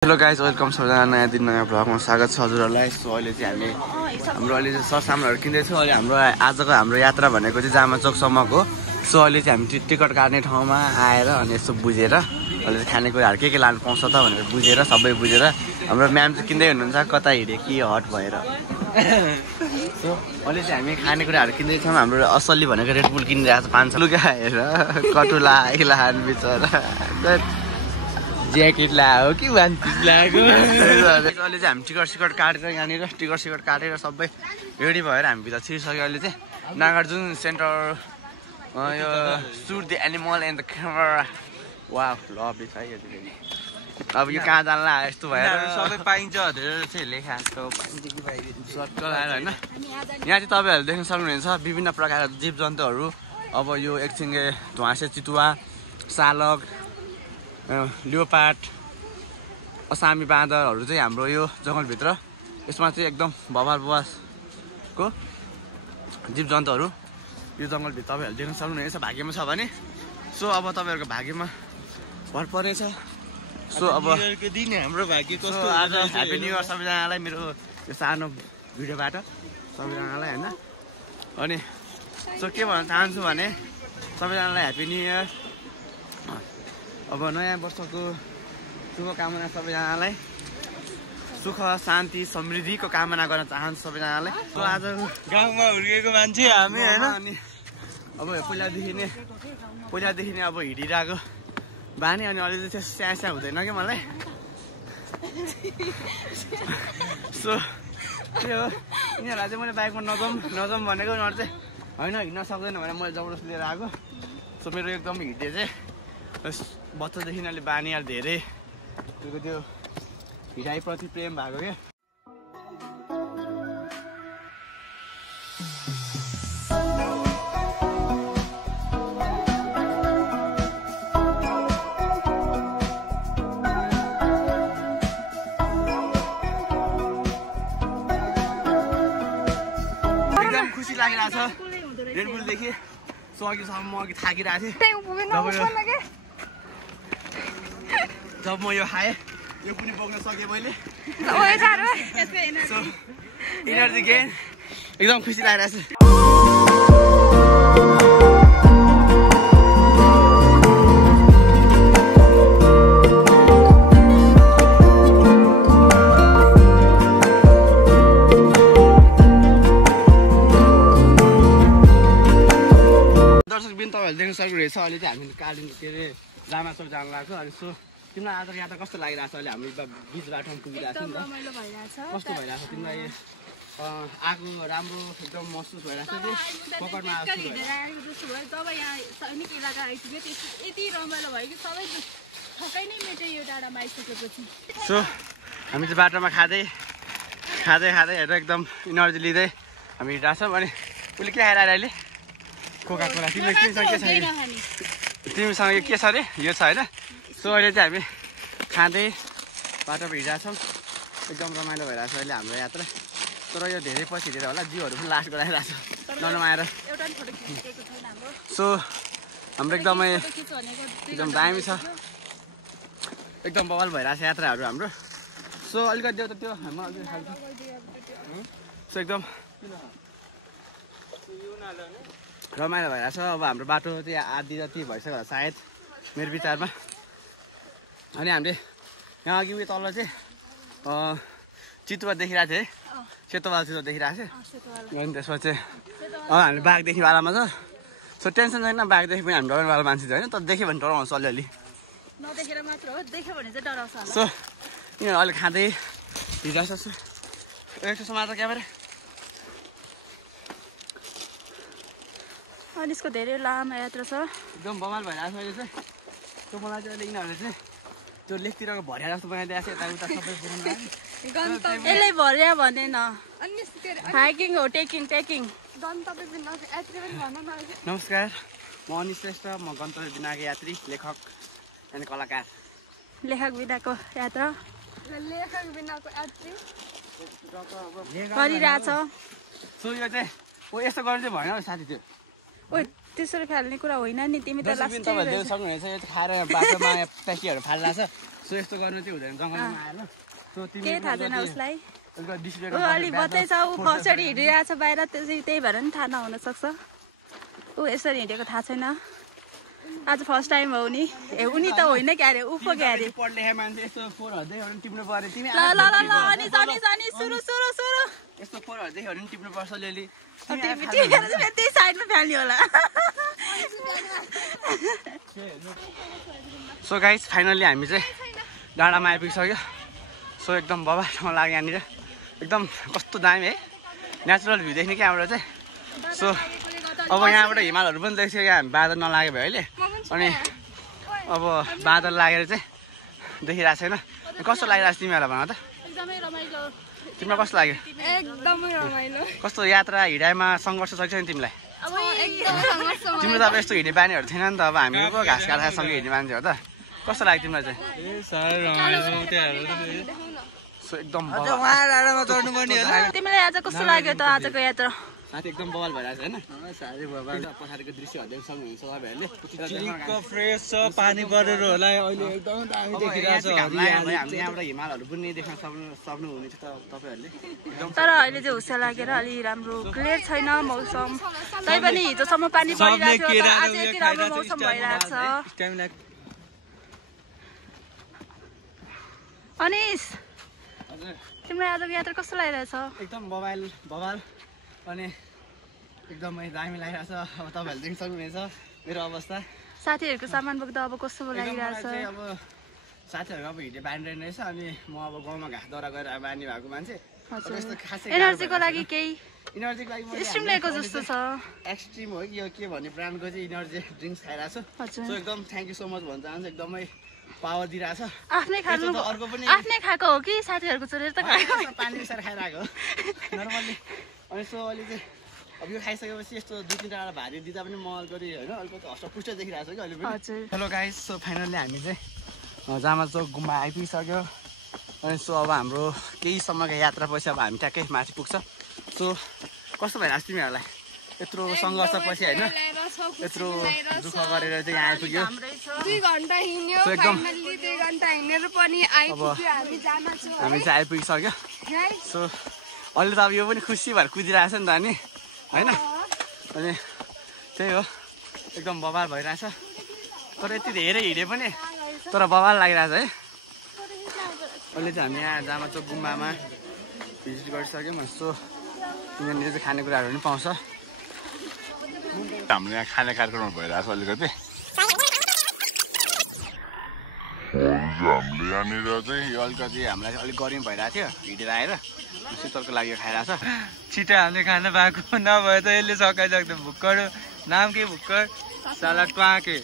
Hello guys welcome सबैजना नयाँ दिन नयाँ भ्लगमा स्वागत छ हजुरहरूलाई। सो अहिले चाहिँ हाम्रो अहिले चाहिँ सरसामानहरू किन्दैछौँ। अहिले हाम्रो यात्रा भनेको चाहिँ जामा चोकसम्मको। सो अहिले चाहिँ हामी टिकट काट्ने ठाउँमा आएर अनि यसो बुझेर अहिले खानेकुराहरू के लानु पाउँछ त भनेर बुझेर सबै बुझेर हाम्रो म्याम चाहिँ किन्दै हुनुहुन्छ कता हिँड्यो कि हट भएर। सो अहिले चाहिँ हामी खानेकुराहरू किन्दैछौँ। हाम्रो असली भनेको रेडबुल किनिरहेको छ 500 लुगा हेर कटुला इलाहान बिचरा ज्याकेट लगायो कि वान पिस लगाएको। अहिले चाहिँ हामी टिकट काटेर यहाँनिर टिकट काटेर सबै रेडी भएर हामी भित्र छिरिसक्यो। अहिले चाहिँ नागार्जुन सेन्टर यो shoot the animal and the camera वाह लभली छ यो। अब यो कहाँ जानला यस्तो भएर सबै पाइन्छ भनेर चाहिँ लेखाएको पाइन्छ कि पाइन्छ सर्कल आएर होइन। यहाँ चाहिँ तपाईँहरूले देख्न सक्नुहुनेछ विभिन्न प्रकारका जीव जन्तुहरू। अब यो एकछिनकै ध्वाँसे चितुवा सालक लियोपार्ड असामी बाँदरहरू चाहिँ हाम्रो यो जङ्गलभित्र यसमा चाहिँ एकदम भवासको जीव जन्तुहरू यो जङ्गलभित्र तपाईँहरूले देख्न सक्नुहुनेछ भाग्यमा छ भने। सो अब तपाईँहरूको भाग्यमा भर पर्नेछ। सो अब दिन हाम्रो भाग्य कस्तो आज ह्याप्पी न्यु इयर सबैजनालाई मेरो यो सानो भिडियोबाट सबैजनालाई होइन। अनि सो के भन्न चाहन्छु भने सबैजनालाई ह्याप्पी न्यु इयर। अब नयाँ वर्षको शुभकामना सबैजनालाई सुख शान्ति समृद्धिको कामना गर्न चाहन्छु सबैजनालाई। सो आज गाउँमा हुर्केको मान्छे हामी होइन। अनि अब पहिलादेखि नै अब हिँडिरहेको बानी अनि अलिअलि चाहिँ स्यास्या हुँदैन क्या मलाई। सो के हो यिनीहरूलाई चाहिँ मैले बाइकमा नजाउँ भनेको उनीहरू चाहिँ होइन हिँड्न सक्दैन भनेर मैले जबरजस्ती लिएर आएको। सो मेरो एकदम हिँड्ने चाहिँ बच्चादेखि अहिले बानीहरू धेरै त्यो हिँडाइप्रति प्रेम भएको क्या। एकदम खुसी लागिरहेको छ रेडबुलदेखि। सो अघिसम्म म थाकिरहेको थिएँ। जब म यो खाएँ यो पनि बोक्न सकेँ मैले। सो इनर्जी गेन एकदम खुसी लागिरहेको छ। दर्शकबिन तपाईँहरूले देख्न सक्नुहुनेछ अहिले चाहिँ हामी कालिम्पोङ के अरे जामा चोक जानु लाग्छ। अनि सो तिमीलाई आज यात्रा कस्तो लागिरहेको छ? अहिले हामी बिच बाटोमा पुगिरहेको छ नि त कस्तो भइरहेको छ तिमीलाई? आगो राम्रो एकदम महसुस भइरहेको छ कि पकडमा सो हामी चाहिँ बाटोमा खाँदै हेरेर एकदम इनर्जी लिँदै हामी हिँडिरहेको छौँ। अनि उसले के खाएर अहिले कोका कोला तिमीसँग के छ अरे यो छ होइन। सो अहिले चाहिँ हामी खाँदै बाटोमा हिँडिरहेको छौँ। एकदम रमाइलो भइरहेको छ अहिले हाम्रो यात्रा। तर यो धेरै पछि हिँडेर होला जिउहरू पनि लास्ट गराइरहेको छ नरमाएर। सो हाम्रो एकदम दामी छ एकदम बवाल भइरहेको छ यात्राहरू हाम्रो। सो अलिकति देऊ त त्यो हाम्रो अलिकति खान्छ। सो एकदम रमाइलो भइरहेको छ। अब हाम्रो बाटो चाहिँ आधी जति भइसक्यो होला सायद मेरो विचारमा। अनि हामीले यहाँ अघि उयो तल चाहिँ चितुवा देखिरहेको थियो है सेतोवाल चितुवा देखिरहेको थियो। अनि त्यसमा चाहिँ हामी बाघदेखिवालामा छ। सो टेन्सन छैन बाघदेखि पनि हामी डराउनेवाला मान्छे छ होइन। तर देख्यो भने डराउँछ अलिअलि। सो यिनीहरू अहिले खाँदै हिँडिरहेको छ। यसो मात्र क्यामेरा अनि यसको धेरै लामो यात्रा छ एकदम बवाल भइरहेको छ अहिले चाहिँ। त्यो मलाई चाहिँ अहिले यिनीहरूले चाहिँ त्यो लेखतिरको भरिया जस्तो बनाइदिएको छ यताउता सबै यसलाई भरिया भनेन हाइकिङ हो टेकिङ। नमस्कार म अनिश श्रेष्ठ। म गन्तव्य बिनाको यात्री लेखक अनि कलाकार। लेखक बिनाको यात्रा गरिरहेछ। सो यो चाहिँ यस्तो गर्नु चाहिँ भएन साथी। त्यो ओ त्यसरी फाल्ने कुरा होइन नि। तिमी त तपाईँहरूले देख्न सक्नुहुनेछ यो खाएर बाटोमा प्याकीहरू फालिरहेको छ। सो यस्तो गर्नु चाहिँ हुँदैन जङ्गलमा आएर सो केही थाहा छैन उसलाई डिसिप्लिन ऊ अलि बत्तै छ ऊ फर्स्टचोटि हिँडिरहेको छ बाहिर त्यही भएर नि थाहा नहुन सक्छ ऊ यसरी हिँडेको थाहा छैन आज फर्स्ट टाइम हो नि उनी त होइन क्या अरे ऊ पो क्या अरे पढ्लेखा मान्छे यस्तो फोहोरहरू देख्यो भने टिप्नु पर्यो तिमी ल ल ल ल अनि जानी जानी सुरु सुरु सुरु यस्तो फोहोरहरू देख्यो भने टिप्नु पर्छ अलिअलि त्यही साइडमा फ्याल्ने होला सो गाइस फाइनल्ली हामी चाहिँ डाँडामा आइपुगिसक्यो सो एकदम बबा ठाउँ लाग्यो यहाँनिर एकदम कस्तो दामी है नेचुरल भ्यू देख्ने क्या यहाँबाट चाहिँ सो अब यहाँबाट हिमालहरू पनि देख्छौँ क्या हामी बादल नलाग्यो भयो अहिले अनि अब बादल लागेर चाहिँ देखिरहेको छैन कस्तो लागिरहेको छ तिमीहरूलाई भन त एकदमै रमाइलो तिमीलाई कस्तो लाग्यो एकदमै रमाइलो कस्तो यात्रा हिँडाइमा सङ्घर्ष सक्छ नि तिमीलाई तिम्रो त अब यस्तो हिँड्ने बानीहरू थिएन नि त अब हामी पो घाँस काट्दासँगै हिँड्ने मान्छे हो त कस्तो लाग्यो तिमीलाई चाहिँ सो एकदम तिमीलाई आज कस्तो लाग्यो त आजको यात्रा साथी एकदम बवाल भइरहेको छ होइन पछाडिको दृश्यहरू देख्न सक्नुहुन्छ तपाईँहरूले फ्रेस छ पानी परेर होला अहिले एकदम दामी देखिरहेछ हामी यहाँबाट हिमालहरू पनि देख्न सक्नुहुनेछ तपाईँहरूले तर अहिले चाहिँ हुस्सा लागेर अलि राम्रो क्लियर छैन मौसम तैपनि हिजोसम्म पानी परिरहेको थियो तर आज यति राम्रो मौसम भइरहेको छ अनिस तिमीलाई आजको यात्रा कस्तो लागिरहेछ एकदम बवाल अनि एकदमै दामी लागिरहेछ अब तपाईँहरूले देख्न सक्नुहुनेछ मेरो अवस्था साथीहरूको सामान बोक्दा अब कस्तो लागिरहेछ अब साथीहरू अब हिँड्ने बानी रहेछ अनि म अब गाउँमा घाँस दौरा गरेर बानी भएको मान्छे एनर्जीको लागि केही इनर्जीको लागि एक्सट्रिम लिएको जस्तो छ एक्सट्रिम हो कि यो के भन्ने ब्रान्डको चाहिँ इनर्जी ड्रिङ्क्स खाइरहेको छु सो एकदम थ्याङ्क यू सो मच भन्न चाहन्छु एकदमै पावर दिइरहेछ आफ्नै खानु अर्को पनि आफ्नै खाएको हो कि साथीहरूको चोरेर त खाएको पानी मिसाएर खाइरहेको नर्मल्ली अनि सो अहिले चाहिँ अब यो खाइसकेपछि यस्तो 2-3 भारी दिँदा पनि मल गरी होइन अलिकति हष्टपुष्ट देखिरहेको छ कि अहिले पनि हेलो गाइस सो फाइनल्ली हामी चाहिँ जामाचोक गुम्बा आइपुगिसक्यो अनि सो अब हाम्रो केही समयको यात्रा पछि अब हामी ट्याक्कै माथि पुग्छ सो कस्तो भइरहेको छ तिमीहरूलाई यत्रो सङ्घर्ष पछि होइन यत्रो दुःख गरेर चाहिँ यहाँ आइपुग्यो 2 घण्टा हिँड्यो फाइनल्ली 2 घण्टा हिँडेर पनि आइपुग्यो हामी जामाचोक हामी चाहिँ आइपुगिसक्यो सो अहिले त अब यो पनि खुसी भएर कुदिरहेछ नि त अनि होइन अनि त्यही हो एकदम बवाल भइरहेछ तर यति धेरै हिँडे पनि तर बवाल लागिरहेछ है अहिले चाहिँ हामी यहाँ जामाचोक गुम्बामा भिजिट गरिसक्यौँ सो यहाँनिर चाहिँ खानेकुराहरू पनि पाउँछ हाम्रो यहाँ खाने कार्यक्रम भइरहेको छ अलिकति हामीले यहाँनिर चाहिँ अलिकति हामीलाई अलिक गर्मी भइरहेको थियो हिँडेर आएर शीतलको लागि खाइरहेको छ छिटो हामीले खानु भएको नभए त यसले सकाइसक्थ्यो भुक्कर नाम के भुक्कर साला ट्वाके